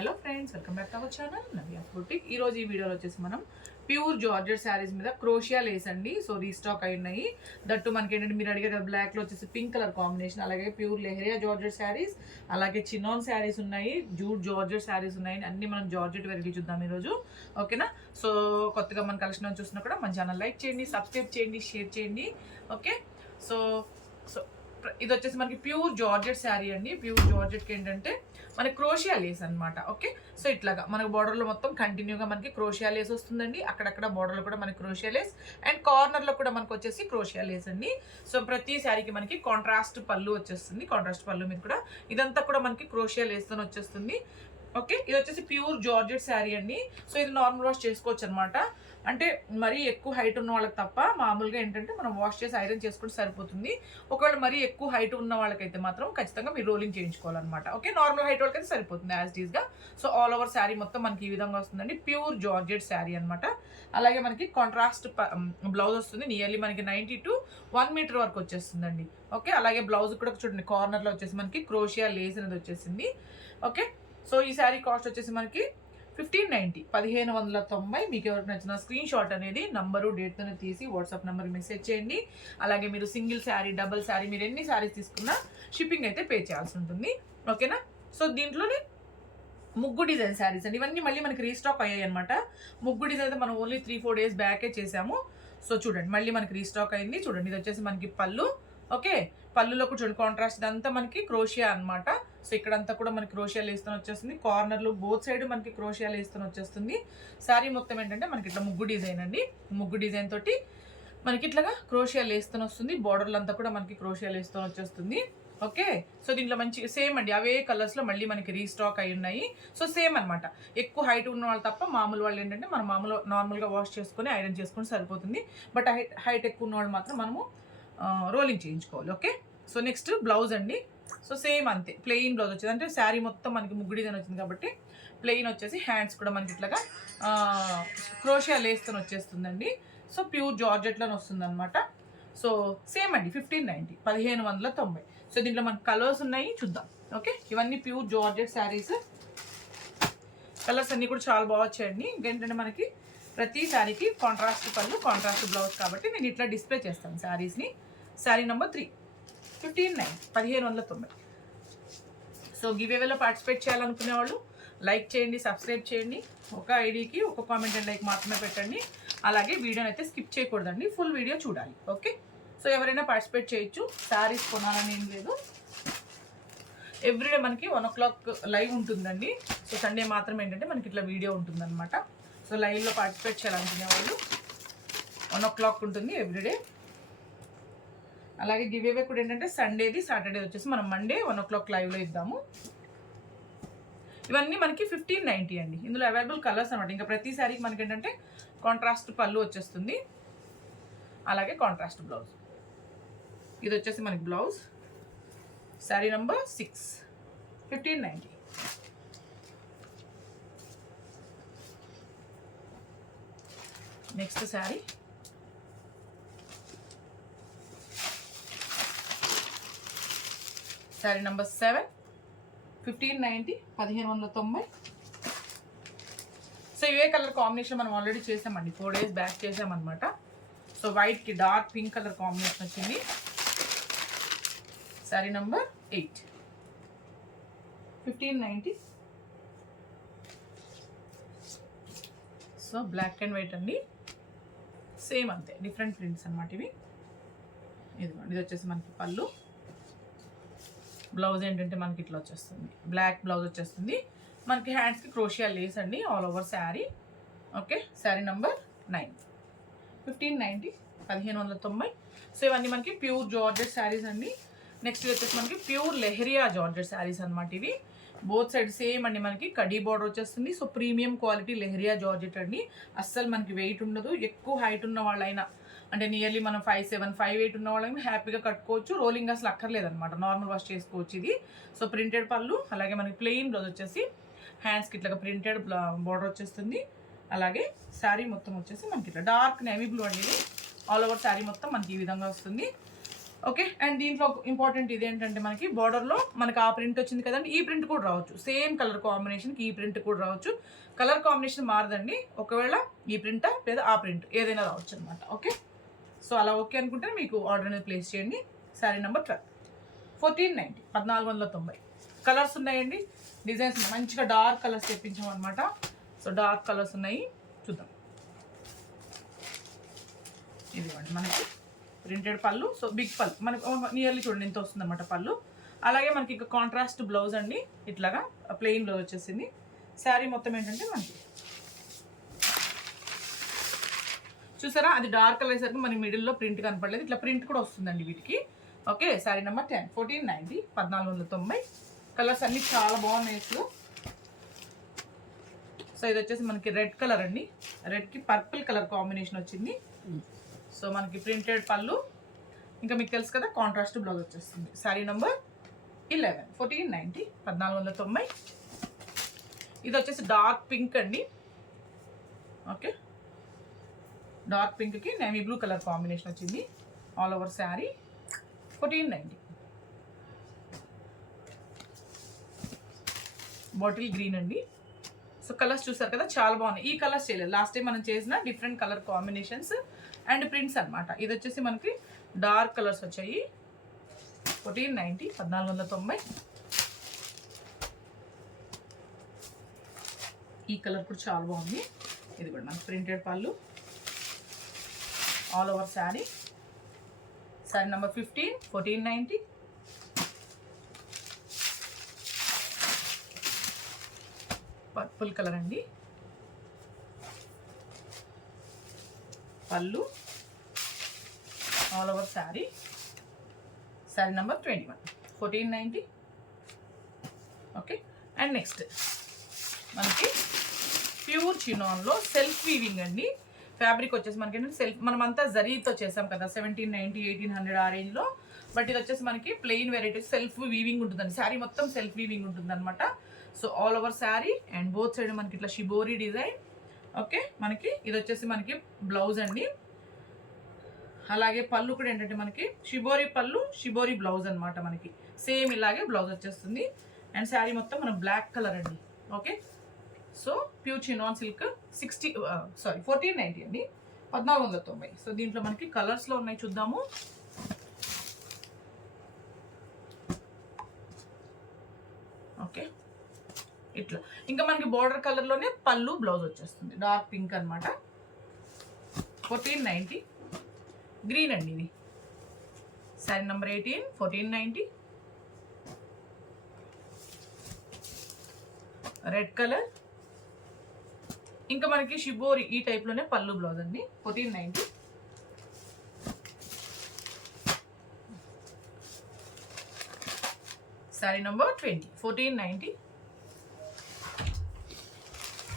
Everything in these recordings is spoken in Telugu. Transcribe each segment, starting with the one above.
Hello friends, welcome back to our channel Navya's boutique. ఈ రోజు ఈ వీడియోలో వచ్చేసి మనం ప్యూర్ జార్జెట్ శారీస్ మీద క్రోషియా లేస్ అండి. సో రీస్టాక్ అయినాయి. దట్టు మనకి ఏంటంటే మీరు అడిగే కదా, బ్లాక్ లో వచ్చేసి పింక్ కలర్ కాంబినేషన్, అలాగే ప్యూర్ లెహరియా జార్జెట్ శారీస్, అలాగే చినాన్ శారీస్ ఉన్నాయి, జూట్ జార్జెట్ శారీస్ ఉన్నాయి. అన్ని మనం జార్జెట్ వెరైటీ చూద్దాం ఈరోజు, ఓకేనా. సో కొత్తగా మన కలెక్షన్ చూసినా కూడా మన ఛానల్ లైక్ చేయండి, సబ్స్క్రైబ్ చేయండి, షేర్ చేయండి, ఓకే. సో సో ఇది వచ్చేసి మనకి ప్యూర్ జార్జెట్ శారీ అండి. ప్యూర్ జార్జెట్కి ఏంటంటే మనకి క్రోషియా లేస్ అనమాట, ఓకే. సో ఇట్లాగా మనకు బార్డర్లో మొత్తం కంటిన్యూగా మనకి క్రోషియా లేస్ వస్తుందండి. అక్కడక్కడ బార్డర్లో కూడా మనకి క్రోషియా లేస్ అండ్ కార్నర్లో కూడా మనకు వచ్చేసి క్రోషియా లేస్ అండి. సో ప్రతి శారీకి మనకి కాంట్రాస్ట్ పళ్ళు వచ్చేస్తుంది. కాంట్రాస్ట్ పళ్ళు మీద కూడా ఇదంతా కూడా మనకి క్రోషియా లేస్తో వచ్చేస్తుంది, ఓకే. ఇది వచ్చేసి ప్యూర్ జార్జెట్ శారీ అండి. సో ఇది నార్మల్ వాష్ చేసుకోవచ్చు అనమాట. అంటే మరీ ఎక్కువ హైట్ ఉన్న వాళ్ళకి తప్ప మామూలుగా ఏంటంటే మనం వాష్ చేసి ఐరన్ చేసుకుంటే సరిపోతుంది. ఒకవేళ మరీ ఎక్కువ హైట్ ఉన్న వాళ్ళకైతే మాత్రం ఖచ్చితంగా మీరు రోలింగ్ చేయించుకోవాలన్నమాట, ఓకే. నార్మల్ హైట్ వాళ్ళకైతే సరిపోతుంది యాజ్ ఇట్ ఈస్గా. సో ఆల్ ఓవర్ శారీ మొత్తం మనకి ఈ విధంగా వస్తుందండి. ప్యూర్ జార్జెట్ శారీ అనమాట. అలాగే మనకి కాంట్రాస్ట్ బ్లౌజ్ వస్తుంది. నియర్లీ మనకి 90 to 1 మీటర్ వరకు వచ్చేస్తుందండి, ఓకే. అలాగే బ్లౌజ్ కూడా చూడండి, కార్నర్లో వచ్చేసి మనకి క్రోషియా లేస్ అనేది వచ్చేసింది, ఓకే. సో ఈ శారీ కాస్ట్ వచ్చేసి మనకి 1590, 1590. మీకు ఎవరికి నచ్చిన స్క్రీన్ షాట్ అనేది నంబరు డేట్తోనే తీసి వాట్సాప్ నెంబర్కి మెసేజ్ చేయండి. అలాగే మీరు సింగిల్ శారీ, డబుల్ శారీ, మీరు ఎన్ని శారీస్ తీసుకున్నా షిప్పింగ్ అయితే పే చేయాల్సి ఉంటుంది, ఓకేనా. సో దీంట్లోనే ముగ్గు డిజైన్ శారీస్ అండి. ఇవన్నీ మళ్ళీ మనకి రీస్టాక్ అయ్యాయి అనమాట. ముగ్గు డిజైన్ అయితే మనం ఓన్లీ 3-4 days బ్యాకే చేసాము. సో చూడండి, మళ్ళీ మనకి రీస్టాక్ అయింది. చూడండి, ఇది వచ్చేసి మనకి పళ్ళు, ఓకే. పళ్ళులో కూడా చూడండి కాంట్రాస్ట్, ఇదంతా మనకి క్రోషియా అనమాట. సో ఇక్కడంతా కూడా మనకి క్రోషియా లేస్తూ వచ్చేస్తుంది. కార్నర్లో బోత్ సైడ్ మనకి క్రోషియా లేస్తూ వచ్చేస్తుంది. శారీ మొత్తం ఏంటంటే మనకి ఇట్లా ముగ్గు డిజైన్ అండి. ముగ్గు డిజైన్ తోటి మనకి ఇట్లాగా క్రోషియా లేస్తూ వస్తుంది. బార్డర్లు అంతా కూడా మనకి క్రోషియా లేస్తూ వచ్చేస్తుంది, ఓకే. సో దీంట్లో మంచి సేమ్ అండి, అవే కలర్స్లో మళ్ళీ మనకి రీస్టాక్ అయి ఉన్నాయి. సో సేమ్ అనమాట. ఎక్కువ హైట్ ఉన్న వాళ్ళు తప్ప మామూలు వాళ్ళు ఏంటంటే మనం నార్మల్గా వాష్ చేసుకొని ఐరన్ చేసుకొని సరిపోతుంది. బట్ హైట్ ఎక్కువ ఉన్న వాళ్ళు మాత్రం మనము రోలింగ్ చేయించుకోవాలి, ఓకే. సో నెక్స్ట్ బ్లౌజ్ అండి. సో సేమ్ అంతే, ప్లెయిన్ బ్లౌజ్ వచ్చేది. అంటే శారీ మొత్తం మనకి ముగ్గు డిజైన్ వచ్చింది కాబట్టి ప్లెయిన్ వచ్చేసి హ్యాండ్స్ కూడా మనకి ఇట్లాగా క్రోషియా లేస్తో వచ్చేస్తుందండి. సో ప్యూర్ జార్జెట్లోనే వస్తుంది అనమాట. సో సేమ్ అండి, 1590, 1590. సో దీంట్లో మనకి కలర్స్ ఉన్నాయి, చూద్దాం, ఓకే. ఇవన్నీ ప్యూర్ జార్జెట్ శారీస్. కలర్స్ అన్నీ కూడా చాలా బాగా వచ్చాయండి. ఇంకేంటంటే మనకి ప్రతి శారీకి కాంట్రాస్ట్ పళ్ళు, కాంట్రాస్ట్ బ్లౌజ్ కాబట్టి నేను ఇట్లా డిస్ప్లే చేస్తాను శారీస్ని. శారీ నెంబర్ 3, 1590. సో గివేవేలో పార్టిసిపేట్ చేయాలనుకునే వాళ్ళు లైక్ చేయండి, సబ్స్క్రైబ్ చేయండి. ఒక ఐడికి ఒక కామెంట్ అండ్ లైక్ మాత్రమే పెట్టండి. అలాగే వీడియోని అయితే స్కిప్ చేయకూడదండి, ఫుల్ వీడియో చూడాలి, ఓకే. సో ఎవరైనా పార్టిసిపేట్ చేయొచ్చు. శారీస్ కొనాలని ఏం లేదు. ఎవ్రీడే మనకి 1 o'clock లైవ్ ఉంటుందండి. సో సండే మాత్రం ఏంటంటే మనకి ఇట్లా వీడియో ఉంటుందన్నమాట. సో లైవ్లో పార్టిసిపేట్ చేయాలనుకునే వాళ్ళు 1 o'clock ఉంటుంది ఎవ్రీడే. అలాగే గివేవే కూడా ఏంటంటే సండేది, సాటర్డే వచ్చేసి మనం మండే 1 o'clock లైవ్లో ఇద్దాము. ఇవన్నీ మనకి 1590 అండి. ఇందులో అవైలబుల్ కలర్స్ అనమాట. ఇంకా ప్రతి శారీకి మనకి ఏంటంటే కాంట్రాస్ట్ పళ్ళు వచ్చేస్తుంది, అలాగే కాంట్రాస్ట్ బ్లౌజ్. ఇది వచ్చేసి మనకి blouse. Sari number 6, 1590. Next sari sari number 7, 1590, 1590. So ఇవే కలర్ కాంబినేషన్ మనం ఆల్రెడీ చేసామండి, 4 days బ్యాక్ చేసామన్నమాట. సో వైట్కి డార్క్ పింక్ కలర్ కాంబినేషన్ వచ్చింది. Sari number 8, 1590. So black and white అండి, సేమ్ అంతే, డిఫరెంట్ ప్రింట్స్ అనమాట ఇవి. ఇది వచ్చేసి మనకి పళ్ళు. బ్లౌజ్ ఏంటంటే మనకి ఇట్లా వచ్చేస్తుంది, బ్లాక్ బ్లౌజ్ వచ్చేస్తుంది. మనకి హ్యాండ్స్కి క్రోషియా లేస్ అండి all over sari, okay. Sari number 9, 1590, 1590. So ఇవన్నీ మనకి ప్యూర్ జార్జెట్ శారీస్ అండి. నెక్స్ట్ వచ్చేసి మనకి ప్యూర్ లెహరియా జార్జెట్ శారీస్ అనమాట ఇవి. బోత్ సైడ్ సేమ్ అండి, మనకి కడీ బార్డర్ వచ్చేస్తుంది. So premium quality leheriya georgette అండి. అస్సలు మనకి వెయిట్ ఉండదు. ఎక్కువ హైట్ ఉన్న వాళ్ళైనా, అంటే నియర్లీ మనం 5'7", 5'8" ఉన్న వాళ్ళని హ్యాపీగా కట్టుకోవచ్చు. రోలింగ్ అసలు అక్కర్లేదనమాట, నార్మల్ వాష్ చేసుకోవచ్చు ఇది. సో ప్రింటెడ్ పళ్ళు, అలాగే మనకి ప్లెయిన్ బ్లౌజ్ వచ్చేసి హ్యాండ్స్కి ఇట్లా ప్రింటెడ్ బార్డర్ వచ్చేస్తుంది. అలాగే శారీ మొత్తం వచ్చేసి మనకి ఇట్లా డార్క్ నేవీ బ్లూ అండి. ఆల్ ఓవర్ శారీ మొత్తం మనకి ఈ విధంగా వస్తుంది. ఓకే. అండ్ దీంట్లో ఇంపార్టెంట్ ఇది ఏంటంటే మనకి బార్డర్లో మనకి ఆ ప్రింట్ వచ్చింది కదండి, ఈ ప్రింట్ కూడా రావచ్చు. సేమ్ కలర్ కాంబినేషన్కి ఈ ప్రింట్ కూడా రావచ్చు. కలర్ కాంబినేషన్ మారదండి. ఒకవేళ ఈ ప్రింటా లేదా ఆ ప్రింట్ ఏదైనా రావచ్చు అనమాట. ఓకే. సో అలా ఓకే అనుకుంటే మీకు ఆర్డర్ అనేది ప్లేస్ చేయండి. శారీ నెంబర్ 12 1490 1490. కలర్స్ ఉన్నాయండి, డిజైన్స్ ఉన్నాయి. మంచిగా డార్క్ కలర్స్ తెప్పించాం అనమాట. సో డార్క్ కలర్స్ ఉన్నాయి, చూద్దాం. ఇదిగోండి మనకి ప్రింటెడ్ పళ్ళు. సో బిగ్ పళ్ళు మనకి నియర్లీ చూడండి ఎంత వస్తుంది అనమాట పళ్ళు. అలాగే మనకి ఇంకా కాంట్రాస్ట్ బ్లౌజ్ అండి, ఇట్లాగా ప్లెయిన్ బ్లౌజ్ వచ్చేసింది. శారీ మొత్తం ఏంటంటే మనకి చూసారా, అది డార్క్ కలర్ సరికి మనకి మిడిల్లో ప్రింట్ కనపడలేదు, ఇట్లా ప్రింట్ కూడా వస్తుందండి వీటికి. ఓకే. శారీ నెంబర్ 10 1490 1490. కలర్స్ అన్ని చాలా బాగున్నాయి అసలు. సో ఇది వచ్చేసి మనకి రెడ్ కలర్ అండి, రెడ్కి పర్పుల్ కలర్ కాంబినేషన్ వచ్చింది. సో మనకి ప్రింటెడ్ పళ్ళు, ఇంకా మీకు తెలుసు కదా కాంట్రాస్ట్ బ్లౌజ్ వచ్చేస్తుంది. శారీ నెంబర్ 11 1490 1490. ఇది వచ్చేసి డార్క్ పింక్ అండి. ఓకే. డార్క్ పింక్కి నేవీ బ్లూ కలర్ కాంబినేషన్ వచ్చింది. All over sari 1490. Bottle green అండి. సో కలర్స్ చూసారు కదా చాలా బాగున్నాయి. ఈ కలర్స్ చేయలేదు, లాస్ట్ టైం మనం చేసిన different colour combinations and prints అనమాట. ఇది వచ్చేసి మనకి డార్క్ కలర్స్ వచ్చాయి. 1490 1490. ఈ కలర్ కూడా చాలా బాగుంది. ఇది కూడా మనకి ప్రింటెడ్ పళ్ళు, all over sari. Sari number 15 1490. Purple colour అండి, పళ్ళు, all over sari. Sari number 21 1490. Okay. And next మనకి ప్యూర్ చినాన్లో సెల్ఫ్ వీవింగ్ అండి. ఫ్యాబ్రిక్ వచ్చేసి మనకి ఏంటంటే సెల్ఫ్, మనమంతా జరీతో చేసాం కదా 1790 1800 ఆ రేంజ్లో. బట్ ఇది వచ్చేసి మనకి ప్లెయిన్ వెరైటీ సెల్ఫ్ వీవింగ్ ఉంటుందండి. శారీ మొత్తం సెల్ఫ్ వీవింగ్ ఉంటుంది అనమాట. So all over sari and both side మనకి ఇట్లా షిబోరి డిజైన్. ఓకే. మనకి ఇది వచ్చేసి మనకి బ్లౌజ్ అండి. అలాగే పళ్ళు కూడా ఏంటంటే మనకి షిబోరి పళ్ళు షిబోరి బ్లౌజ్ అనమాట. మనకి సేమ్ ఇలాగే బ్లౌజ్ వచ్చేస్తుంది. అండ్ శారీ మొత్తం మన బ్లాక్ కలర్ అండి. Okay. So pure chinon silk 1490 అండి 1490. సో దీంట్లో మనకి కలర్స్లో ఉన్నాయి, చూద్దాము. ఓకే. ఇట్లా ఇంకా మనకి బార్డర్ కలర్లోనే పళ్ళు బ్లౌజ్ వచ్చేస్తుంది, డార్క్ పింక్ అనమాట. 1490. గ్రీన్ అండి ఇది. శారీ నెంబర్ 18 1490. రెడ్ కలర్, ఇంకా మనకి షిబోరి ఈ టైప్లోనే పళ్ళు బ్లౌజ్ అండి 1490. Sari number 20 1490.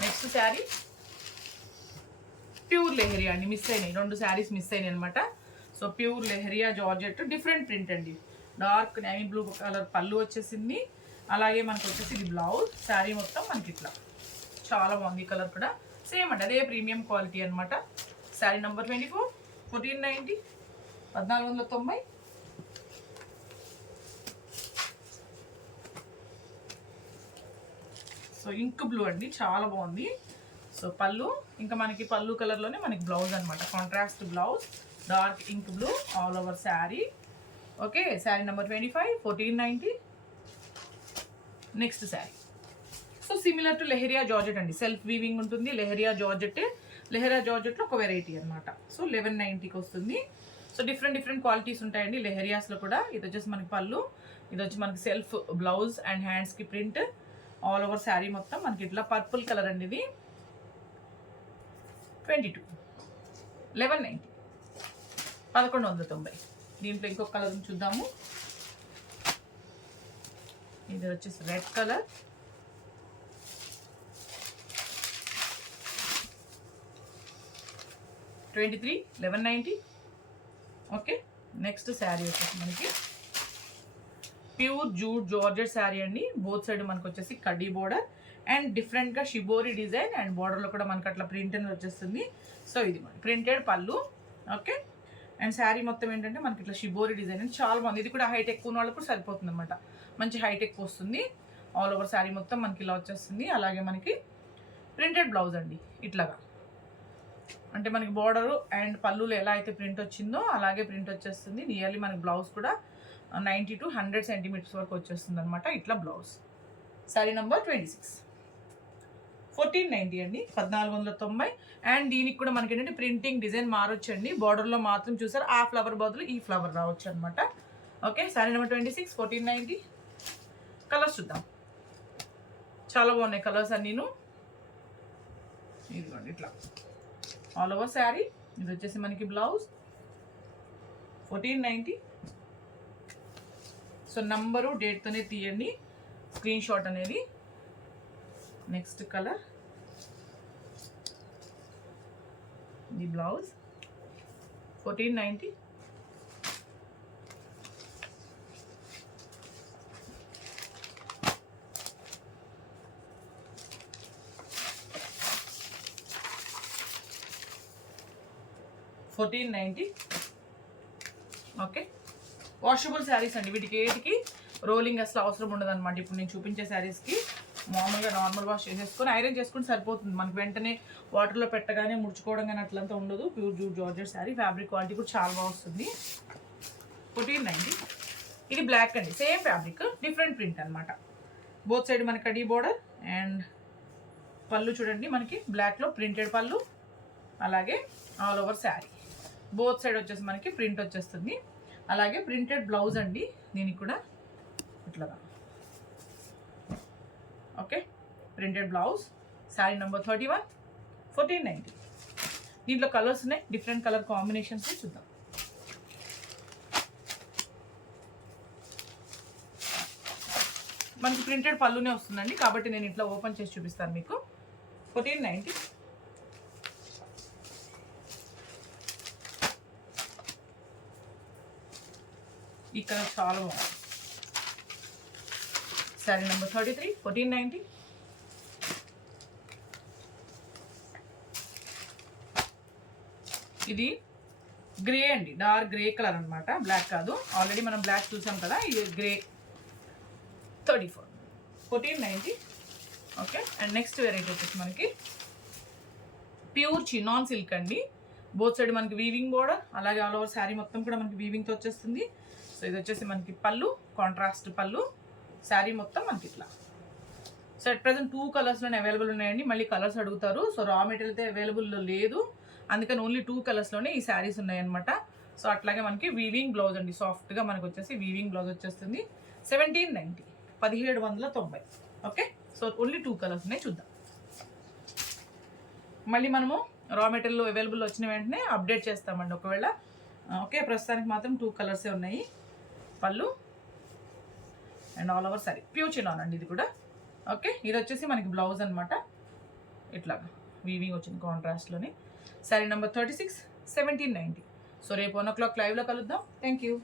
Next sari pure leheriya అండి. మిస్ అయినాయి, 2 శారీస్ మిస్ అయినాయి అనమాట. So pure leheriya georgette different print అండి. డార్క్ నేవీ బ్లూ కలర్ పళ్ళు వచ్చేసింది. అలాగే మనకు వచ్చేసి ఇది బ్లౌజ్. శారీ మొత్తం మనకి ఇట్లా చాలా బాగుంది. ఈ కలర్ కూడా సేమ్ అండి, అదే ప్రీమియం క్వాలిటీ అనమాట. Sari number 24 1490 1490. So ink blue అండి, చాలా బాగుంది. సో పళ్ళు, ఇంకా మనకి పళ్ళు కలర్లోనే మనకి బ్లౌజ్ అనమాట. Contrast blouse, dark ink blue all over sari. Okay. Sari number 25 1490. Next sari so similar to leheriya georgette అండి. సెల్ఫ్ వీవింగ్ ఉంటుంది. లెహరియా జార్జెట్లో ఒక వెరైటీ అనమాట. సో 1190కి వస్తుంది. సో డిఫరెంట్ క్వాలిటీస్ ఉంటాయండి లెహరియాస్లో కూడా. ఇది వచ్చేసి మనకి పళ్ళు, ఇది వచ్చి మనకి సెల్ఫ్ బ్లౌజ్ అండ్ హ్యాండ్స్కి ప్రింట్. ఆల్ ఓవర్ శారీ మొత్తం మనకి ఇట్లా పర్పుల్ కలర్ అండి. ఇది 22 1190 1190. దీంట్లో ఇంకొక కలర్ చూద్దాము. ఇది వచ్చేసి red colour, $23 1190. Okay. Next sari వచ్చేసి మనకి ప్యూర్ జూట్ జార్జెట్ శారీ అండి. బోత్ సైడ్ మనకు వచ్చేసి కడ్డీ బోర్డర్ అండ్ డిఫరెంట్గా షిబోరి డిజైన్ అండ్ బోర్డర్లో కూడా మనకు అట్లా ప్రింట్ అనేది వచ్చేస్తుంది. సో ఇది ప్రింటెడ్ పళ్ళు. ఓకే. అండ్ శారీ మొత్తం ఏంటంటే మనకి ఇట్లా షిబోరి డిజైన్ అని చాలా బాగుంది. ఇది కూడా హైట్ ఎక్కువ ఉన్న వాళ్ళకు కూడా సరిపోతుంది అనమాట. మంచి హైట్ ఎక్కువ వస్తుంది. ఆల్ ఓవర్ శారీ మొత్తం మనకి ఇలా వచ్చేస్తుంది. అలాగే మనకి ప్రింటెడ్ బ్లౌజ్ అండి ఇట్లాగా, అంటే మనకి బోర్డరు అండ్ పళ్ళులో ఎలా అయితే ప్రింట్ వచ్చిందో అలాగే ప్రింట్ వచ్చేస్తుంది. నియర్లీ మనకి బ్లౌజ్ కూడా 90 to 100 సెంటీమీటర్స్ వరకు వచ్చేస్తుంది అనమాట. ఇట్లా బ్లౌజ్. శారీ నెంబర్ 26, 1490 అండి, 1490. అండ్ దీనికి కూడా మనకి ఏంటంటే ప్రింటింగ్ డిజైన్ మారొచ్చండి. బార్డర్లో మాత్రం చూసారు ఆ ఫ్లవర్ బదులు ఈ ఫ్లవర్ రావచ్చు అనమాట. Okay, sari number 26, 1490. కలర్స్ చూద్దాం. చాలా బాగున్నాయి కలర్స్ అన్నీను. ఇదిగోండి ఇట్లా ఆల్ ఓవర్ శారీ. ఇది వచ్చేసి మనకి బ్లౌజ్ 1490. సో నంబరు డేట్తోనే తీయండి స్క్రీన్ షాట్ అనేది. Next colour, the blouse 1490. Okay, washable saris అండి. వీటికి ఏటికి రోలింగ్ అసలు అవసరం ఉండదు అనమాట. ఇప్పుడు నేను చూపించే శారీస్కి మామూలుగా నార్మల్ వాష్ చేసేసుకొని ఐరన్ చేసుకుని సరిపోతుంది. మనకి వెంటనే వాటర్లో పెట్టగానే ముడుచుకోవడం కానీ అట్లంతా ఉండదు. Pure jute georgette sari. Fabric quality కూడా చాలా బాగా వస్తుంది. 1490. ఇది బ్లాక్ అండి, సేమ్ ఫ్యాబ్రిక్ డిఫరెంట్ ప్రింట్ అనమాట. బోత్ సైడ్ మనకి కడీ బోర్డర్ అండ్ పళ్ళు చూడండి మనకి బ్లాక్లో ప్రింటెడ్ పళ్ళు, అలాగే all over sari both side వచ్చేసి మనకి ప్రింట్ వచ్చేస్తుంది. అలాగే ప్రింటెడ్ బ్లౌజ్ అండి దీనికి కూడా ఇట్లాగా. Okay, printed blouse. Sari number 31, 1490. దీంట్లో కలర్స్ ఉన్నాయి, డిఫరెంట్ కలర్ కాంబినేషన్స్ చూద్దాం. మనకి ప్రింటెడ్ పళ్ళునే వస్తుందండి కాబట్టి నేను ఇట్లా ఓపెన్ చేసి చూపిస్తాను మీకు. 1490. ఈ కలర్ చాలా బాగుంది. శారీ నెంబర్ 33, 1490. ఇది గ్రే అండి, డార్క్ గ్రే కలర్ అనమాట, బ్లాక్ కాదు. ఆల్రెడీ మనం బ్లాక్ చూసాం కదా, ఇది grey. 34, 1490. Okay, and next variety వచ్చేసి మనకి ప్యూర్ చినాన్ సిల్క్ అండి. బోత్ సైడ్ మనకి వీవింగ్ బోర్డర్, అలాగే ఆల్ ఓవర్ శారీ మొత్తం కూడా మనకి వీవింగ్తో వచ్చేస్తుంది. సో ఇది వచ్చేసి మనకి పళ్ళు, కాంట్రాస్ట్ పళ్ళు. శారీ మొత్తం మనకి ఇట్లా. సో అట్ ప్రజెంట్ 2 కలర్స్లోనే అవైలబుల్ ఉన్నాయండి. మళ్ళీ కలర్స్ అడుగుతారు. సో రా మెటీరియల్ అయితే అవైలబుల్లో లేదు, అందుకని ఓన్లీ 2 కలర్స్లోనే ఈ శారీస్ ఉన్నాయన్నమాట. సో అట్లాగే మనకి వీవింగ్ బ్లౌజ్ అండి, సాఫ్ట్గా మనకు వచ్చేసి వీవింగ్ బ్లౌజ్ వచ్చేస్తుంది. 1790, 1790. ఓకే, సో ఓన్లీ 2 కలర్స్ ఉన్నాయి. చూద్దాం. మళ్ళీ మనము రా మెటీరియల్ అవైలబుల్ వచ్చిన వెంటనే అప్డేట్ చేస్తామండి ఒకవేళ. ఓకే, ప్రస్తుతానికి మాత్రం 2 కలర్సే ఉన్నాయి. పళ్ళు and all over sorry pure chinon అండి ఇది కూడా. ఓకే, ఇది వచ్చేసి మనకి బ్లౌజ్ అనమాట. ఇట్లాగా వీవింగ్ వచ్చింది కాంట్రాస్ట్లోనే. శారీ నెంబర్ 36, 1790. సో రేపు 1 o'clock లైవ్లో కలుద్దాం. Thank you.